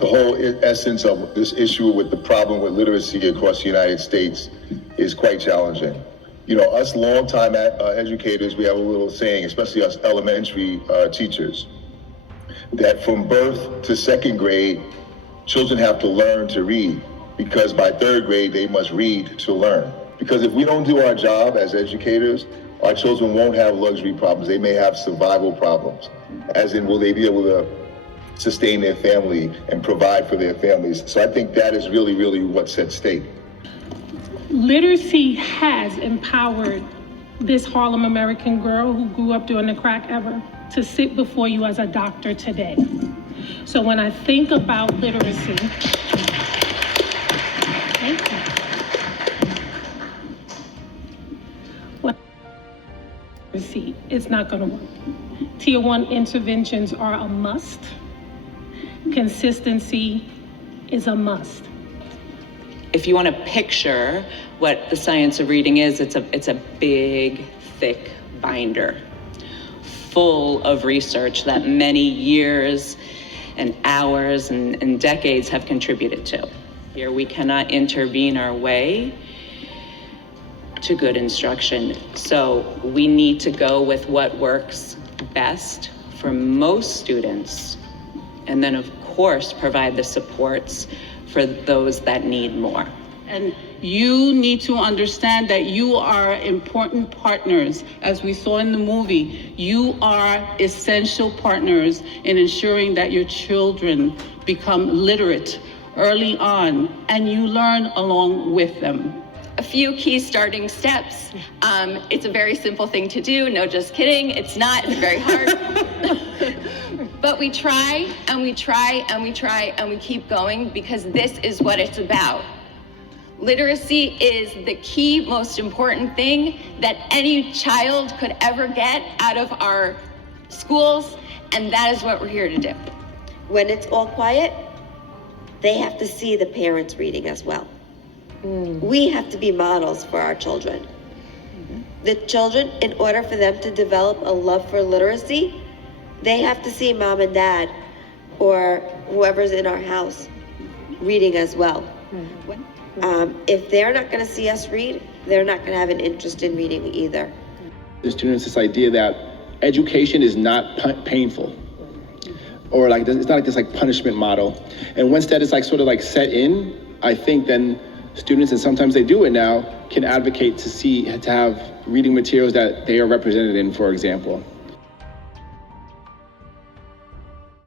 the whole essence of this issue with the problem with literacy across the United States is quite challenging. You know, us longtime educators, we have a little saying, especially us elementary teachers, that from birth to second grade, children have to learn to read, because by third grade, they must read to learn. Because if we don't do our job as educators, our children won't have luxury problems. They may have survival problems, as in, will they be able to sustain their family and provide for their families? So I think that is really, really what's at stake. Literacy has empowered this Harlem American girl who grew up during the crack era to sit before you as a doctor today. So when I think about literacy, thank you. Literacy, it's not going to work. Tier 1 interventions are a must. Consistency is a must. If you want to picture what the science of reading is, it's a big, thick binder full of research that many years and hours and decades have contributed to. Here we cannot intervene our way to good instruction. So we need to go with what works best for most students, and then of course provide the supports for those that need more. And you need to understand that you are important partners. As we saw in the movie, you are essential partners in ensuring that your children become literate early on, and you learn along with them. A few key starting steps. It's a very simple thing to do. No, just kidding. It's not. It's very hard. But we try and we try and we try and we keep going, because this is what it's about. Literacy is the key, most important thing that any child could ever get out of our schools, and that is what we're here to do. When it's all quiet, they have to see the parents reading as well. We have to be models for our children. The children, in order for them to develop a love for literacy, they have to see mom and dad or whoever's in our house reading as well. If they're not going to see us read, they're not going to have an interest in reading either. The students this idea that education is not painful, or like it's not like this like punishment model. And once that is like sort of like set in, I think then students, and sometimes they do it now, can advocate to have reading materials that they are represented in, for example.